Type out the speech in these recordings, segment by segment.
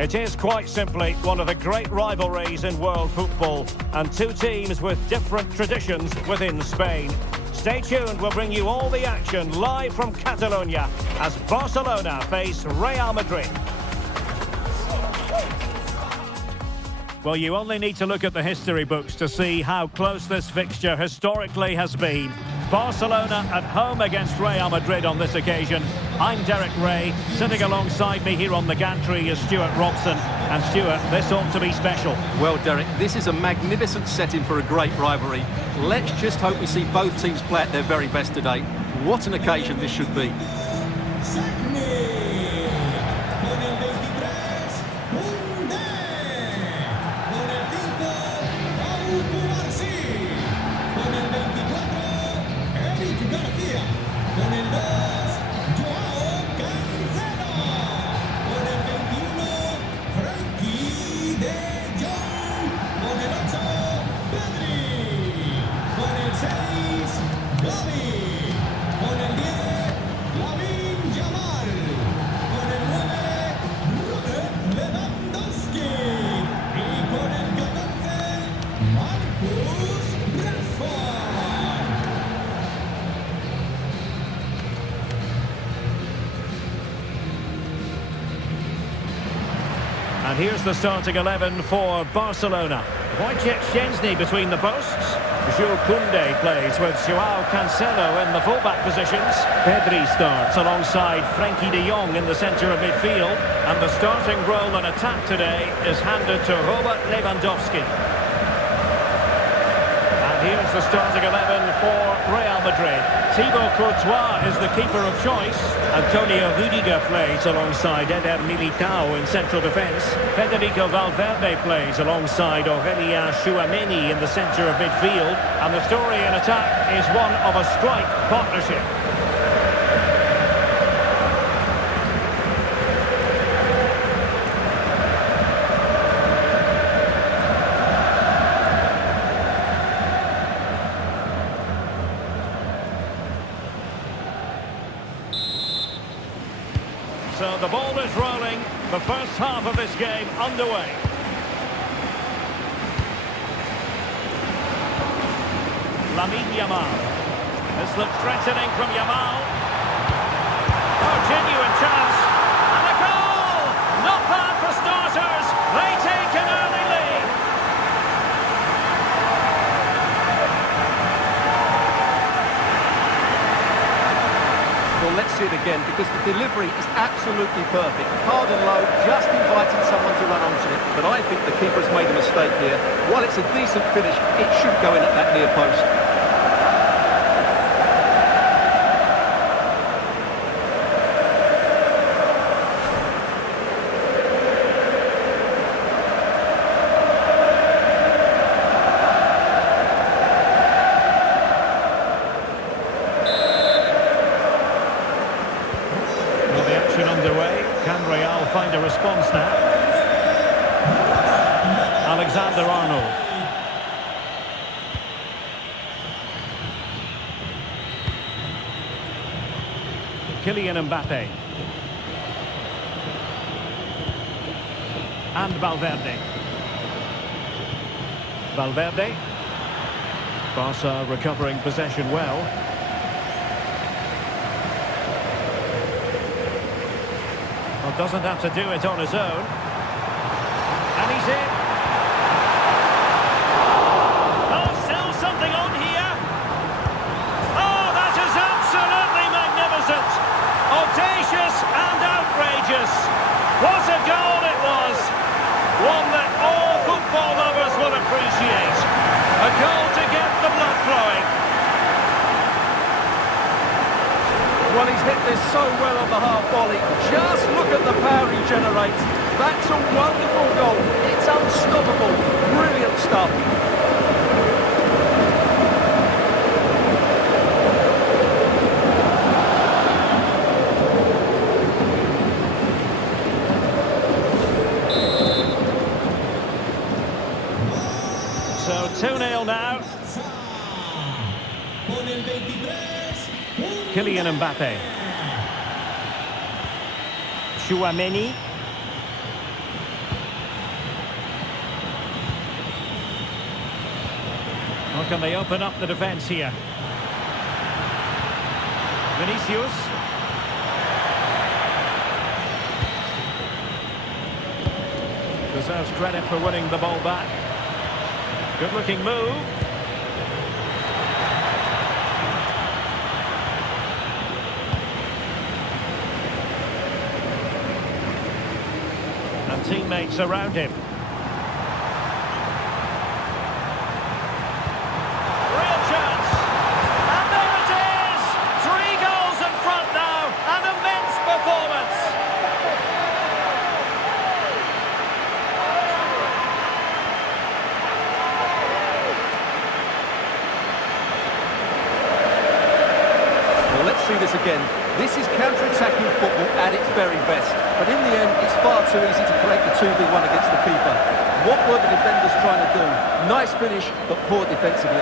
It is quite simply one of the great rivalries in world football, and two teams with different traditions within Spain. Stay tuned, we'll bring you all the action live from Catalonia as Barcelona face Real Madrid. Well, you only need to look at the history books to see how close this fixture historically has been. Barcelona at home against Real Madrid on this occasion. I'm Derek Ray. Sitting alongside me here on the gantry is Stuart Robson. And Stuart, this ought to be special. Well, Derek, this is a magnificent setting for a great rivalry. Let's just hope we see both teams play at their very best today. What an occasion this should be. And here's the starting 11 for Barcelona. Wojciech Szczęsny between the posts. Jules Koundé plays with Joao Cancelo in the fullback positions. Pedri starts alongside Frenkie de Jong in the centre of midfield. And the starting role in attack today is handed to Robert Lewandowski. And here's the starting 11 for Real Madrid. Thibaut Courtois is the keeper of choice. Antonio Rüdiger plays alongside Eder Militao in central defence. Federico Valverde plays alongside Aurélien Tchouaméni in the centre of midfield. And the story in attack is one of a strike partnership. So the ball is rolling, the first half of this game underway. Lamine Yamal. This looks threatening from Yamal. Oh, genuine chance. And a goal! Not bad for starters. They take an early lead. Well, let's see it again, because the delivery is absolutely perfect. Hard and low, just inviting someone to run onto it. But I think the keeper's made a mistake here. While it's a decent finish, it should go in at that near post. Underway. Can Real find a response now? Alexander-Arnold. Kylian Mbappe. And Valverde. Valverde. Barca recovering possession well. Doesn't have to do it on his own. And he's in. Oh, still something on here. Oh, that is absolutely magnificent. Audacious and outrageous. What a goal it was. One that all football lovers will appreciate. A goal to get the blood flowing. Well, he's hit this so well on the half volley. Just look at the power he generates. That's a wonderful goal. It's unstoppable. Brilliant stuff. So 2-0 now. Kylian Mbappe. Tchouaméni. How can they open up the defence here? Vinicius. Deserves credit for winning the ball back. Good looking move. And teammates around him. Real chance. And there it is! 3 goals in front now. An immense performance. Well, let's see this again. This is counter-attacking football at its very best. But in the end, it's far too easy to create the 2v1 against the keeper. What were the defenders trying to do? Nice finish, but poor defensively.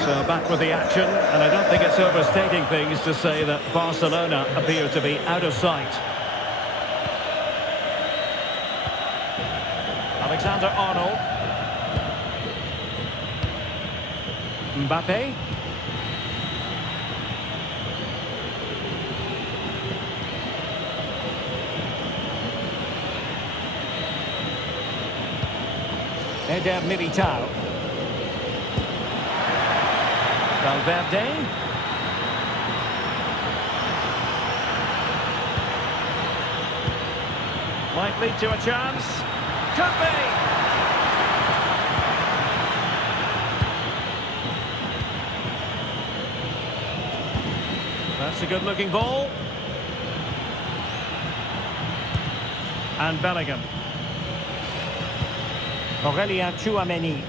So back with the action, and I don't think it's overstating things to say that Barcelona appear to be out of sight. Alexander-Arnold. Mbappe. Eder Militao. Valverde. Might lead to a chance. Could be! That's a good-looking ball. And Bellingham. Aurelien Tchouameni.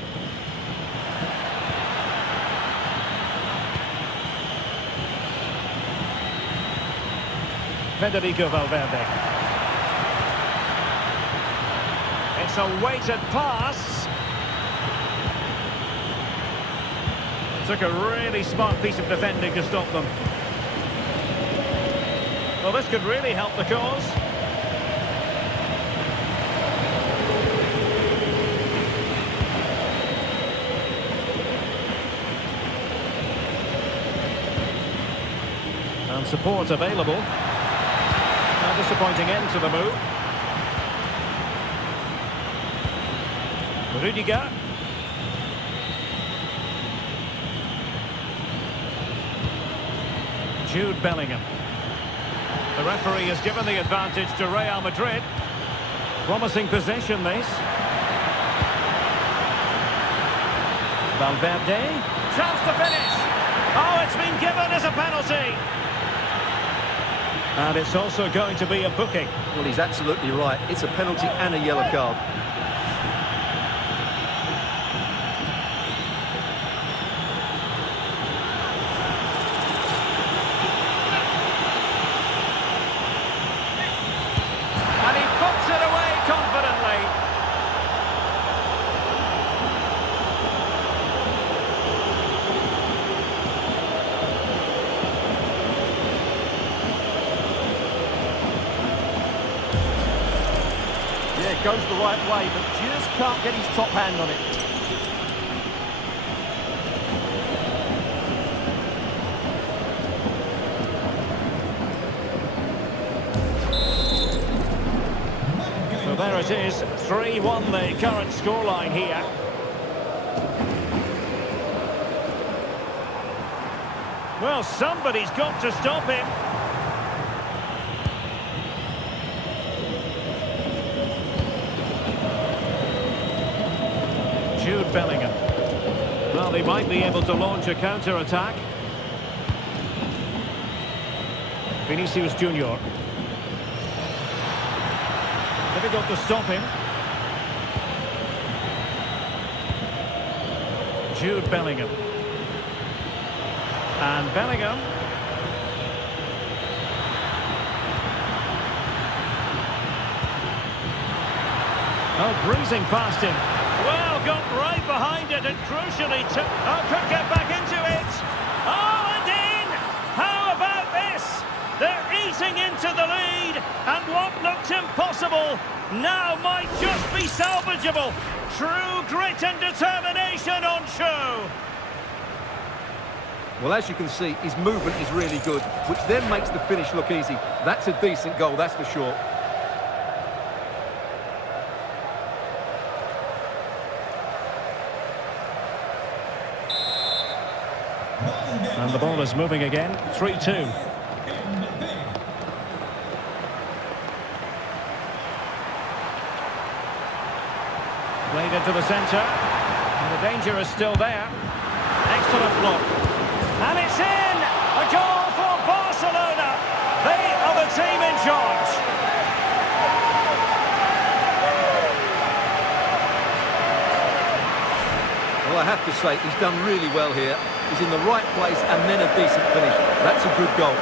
Federico Valverde. It's a weighted pass. Took a really smart piece of defending to stop them. Well, this could really help the cause. And support available. A disappointing end to the move. Rudiger. Jude Bellingham. The referee has given the advantage to Real Madrid. Promising possession, this. Valverde. Chance to finish. Oh, it's been given as a penalty. And it's also going to be a booking. Well, he's absolutely right. It's a penalty and a yellow card. And he puts it away confidently. Yeah, it goes the right way, but just can't get his top hand on it. So there it is, 3-1 the current scoreline here. Well, somebody's got to stop him. Jude Bellingham. Well, they might be able to launch a counter-attack. Vinicius Junior. Difficult to stop him. Jude Bellingham. And Bellingham. Oh, breezing past him. Well, got right behind it and crucially could get back into it. Oh, and in! How about this? impossible now might just be salvageable. True grit and determination on show. Well, as you can see, his movement is really good, which then makes the finish look easy. That's a decent goal, that's for sure. And the ball is moving again, 3-2. Played into the centre, and the danger is still there. Excellent block. And it's in! A goal for Barcelona! They are the team in charge. Well, I have to say, he's done really well here. He's in the right place and then a decent finish. That's a good goal.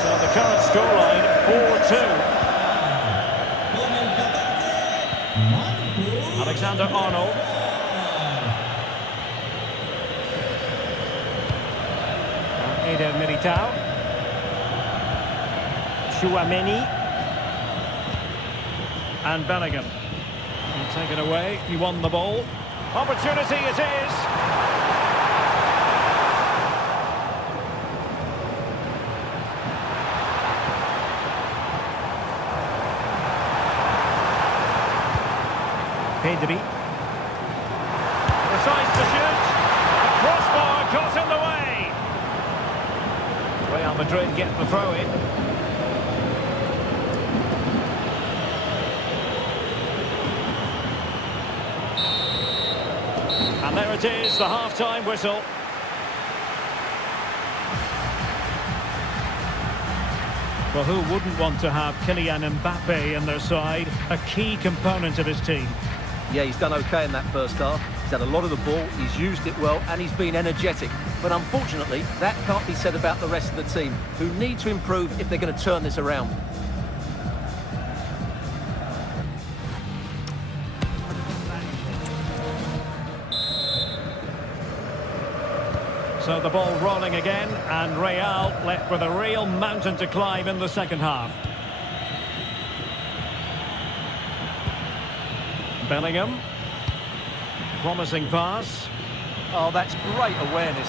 So the current scoreline, 4-2. Alexander-Arnold. Eder Militao. Tchouaméni. And Bellingham. He'll take it away. He won the ball. Opportunity it is. Pedri. Precise to shoot. The crossbar got in the way. Real Madrid get the throw in. And there it is, the half-time whistle. Well, who wouldn't want to have Kylian Mbappe in their side, a key component of his team? Yeah, he's done okay in that first half. He's had a lot of the ball, he's used it well, and he's been energetic. But unfortunately, that can't be said about the rest of the team, who need to improve if they're going to turn this around. So the ball rolling again, and Real left with a real mountain to climb in the second half. Bellingham. Promising pass. Oh, that's great awareness.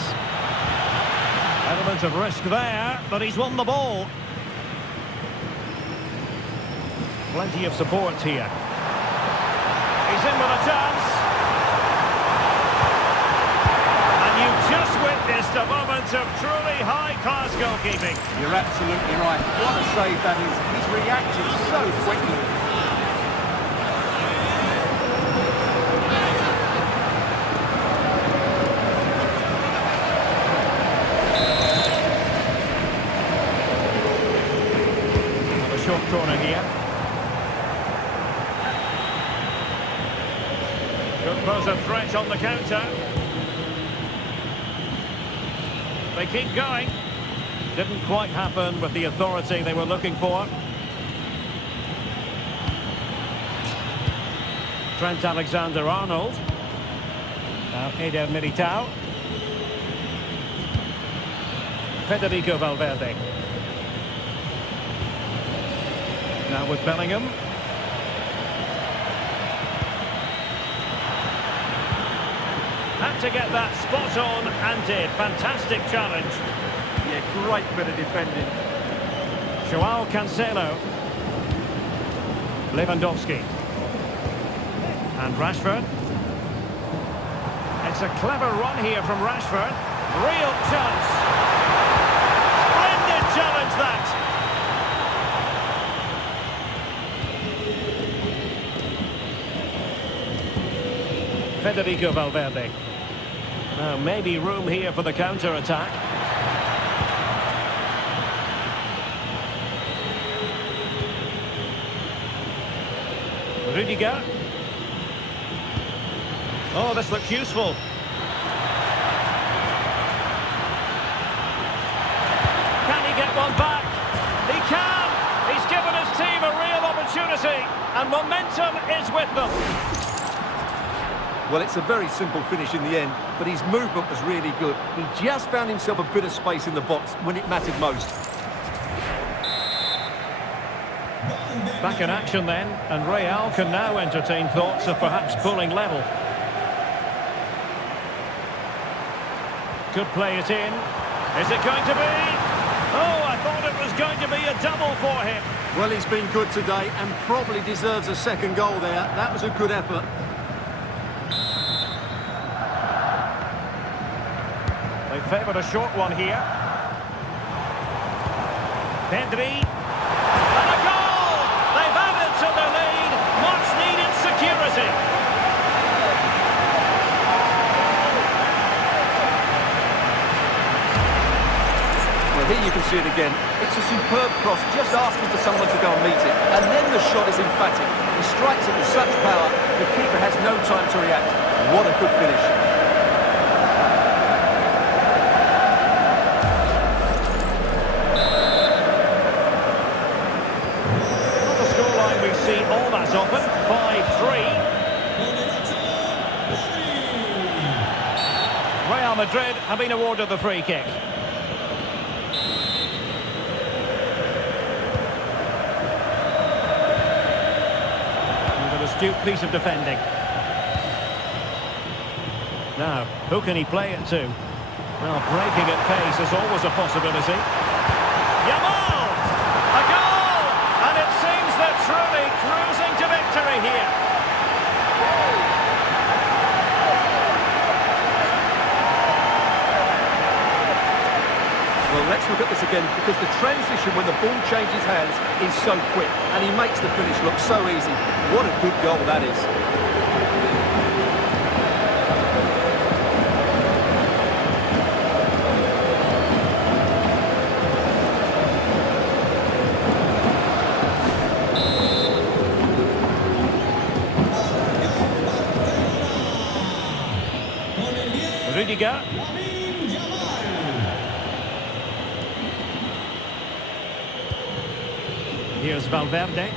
Element of risk there, but he's won the ball. Plenty of support here. He's in with a chance. And you've just witnessed a moment of truly high-class goalkeeping. You're absolutely right. What a save that is. He's reacted so quickly. Short corner here. Could pose a threat on the counter. They keep going. Didn't quite happen with the authority they were looking for. Trent Alexander-Arnold. Now Eder Militao. Federico Valverde. Now with Bellingham. Had to get that spot on and did. Fantastic challenge. Yeah, great bit of defending. Joao Cancelo. Lewandowski. And Rashford. It's a clever run here from Rashford. Real chance. Splendid challenge that. Federico Valverde. Now maybe room here for the counter-attack. Rudiger. Oh, this looks useful. Can he get one back? He can! He's given his team a real opportunity. momentum is with them. Well, it's a very simple finish in the end, but his movement was really good. He just found himself a bit of space in the box when it mattered most. Back in action then, and Real can now entertain thoughts of perhaps pulling level. Could play it in. Is it going to be? Oh, I thought it was going to be a double for him. Well, he's been good today and probably deserves a second goal there. That was a good effort. They favoured a short one here. Pedri. And a goal! They've added to the lead. Much needed security. Well, here you can see it again. It's a superb cross, just asking for someone to go and meet it. And then the shot is emphatic. He strikes it with such power, the keeper has no time to react. What a good finish. All that often, 5-3. Real Madrid have been awarded the free kick. And an astute piece of defending. Now, who can he play it to? Well, breaking at pace is always a possibility. Yamal! A goal! And it seems they're truly cruising to victory here. Well, let's look at this again, because the transition when the ball changes hands is so quick, and he makes the finish look so easy. What a good goal that is. Rudiger. Here's Valverde.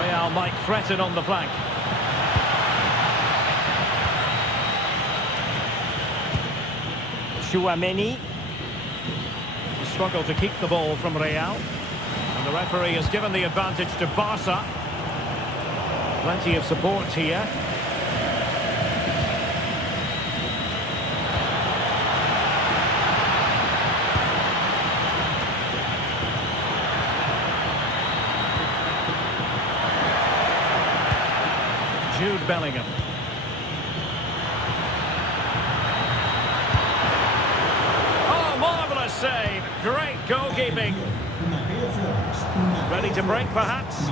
Real might threaten on the flank. Tchouaméni. He struggled to keep the ball from Real. And the referee has given the advantage to Barca. Plenty of support here. Jude Bellingham. Oh, marvellous save. Great goalkeeping. Ready to break, perhaps?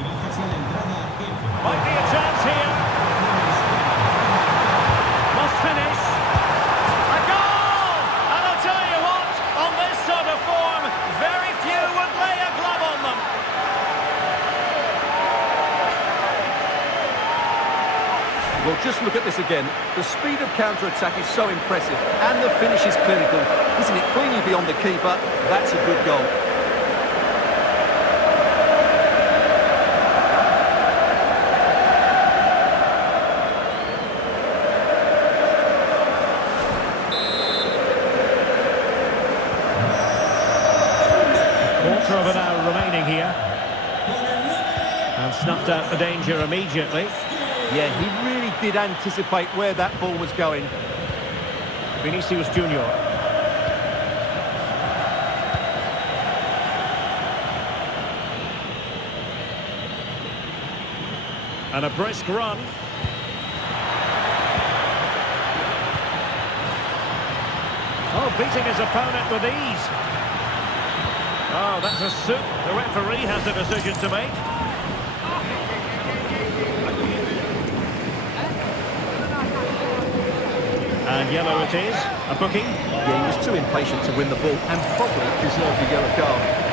Might be a chance here. Must finish. A goal! And I'll tell you what, on this sort of form, very few would lay a glove on them. Well, just look at this again. The speed of counter-attack is so impressive, and the finish is clinical. Isn't it cleanly beyond the keeper? That's a good goal. Quarter of an hour remaining here. And snuffed out the danger immediately. Yeah, he really did anticipate where that ball was going. Vinicius Junior. And a brisk run. Oh, beating his opponent with ease. Oh, that's a suit. The referee has a decision to make. And yellow it is, a booking. Yeah, he was too impatient to win the ball and probably deserved a yellow card.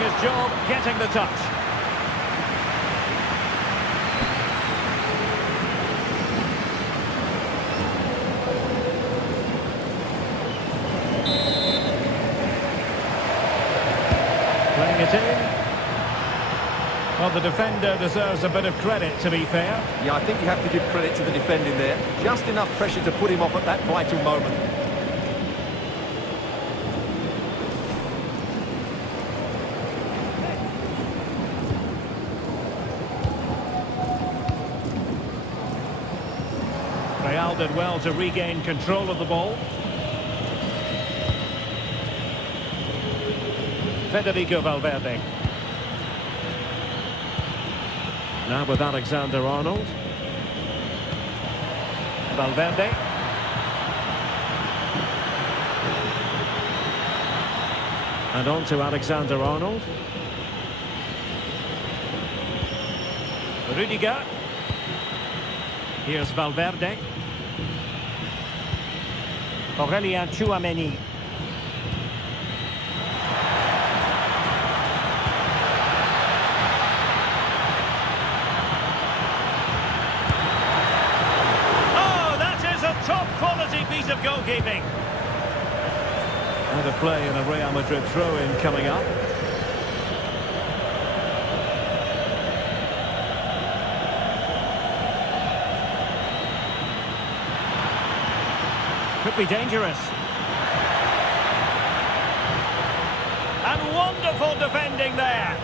his job, getting the touch. Playing it in. Well, the defender deserves a bit of credit, to be fair. Yeah, I think you have to give credit to the defending there. Just enough pressure to put him off at that vital moment. Real did well to regain control of the ball. Federico Valverde. Now with Alexander-Arnold. Valverde. And on to Alexander-Arnold. Rudiger. Here's Valverde. Aurelien Tchouameni. Top-quality piece of goalkeeping. And a play in a Real Madrid throw-in coming up. Could be dangerous. And wonderful defending there.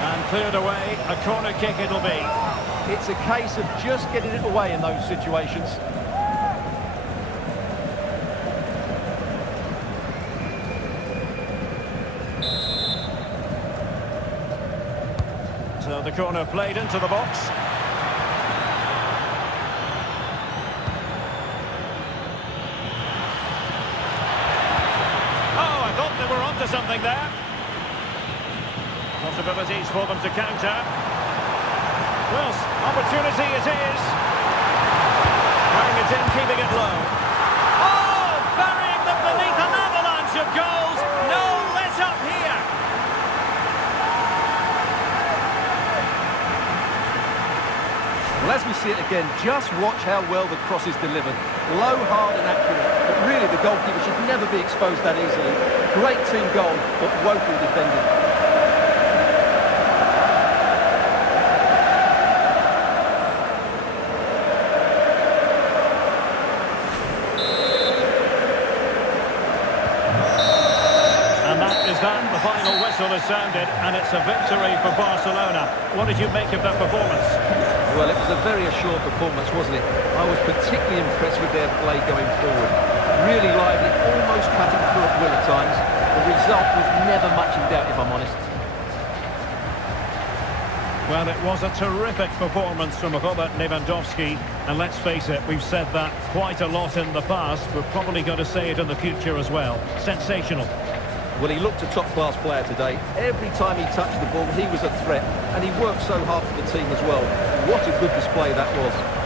And cleared away. A corner kick it'll be. It's a case of just getting it away in those situations. So the corner played into the box. Oh, I thought they were onto something there. Possibilities for them to counter. Well, opportunity it is. Running it in, keeping it low. Oh, burying them beneath an avalanche of goals. No let up here. Well, as we see it again, just watch how well the cross is delivered. Low, hard and accurate. But really, the goalkeeper should never be exposed that easily. Great team goal, but woeful defending. The final whistle has sounded, and it's a victory for Barcelona. What did you make of that performance? Well, it was a very assured performance, wasn't it? I was particularly impressed with their play going forward. Really lively, almost cutting through at will at times. The result was never much in doubt, if I'm honest. Well, it was a terrific performance from Robert Lewandowski, and let's face it, we've said that quite a lot in the past. We're probably going to say it in the future as well. Sensational. Well, he looked a top-class player today. Every time he touched the ball, he was a threat, and he worked so hard for the team as well. What a good display that was.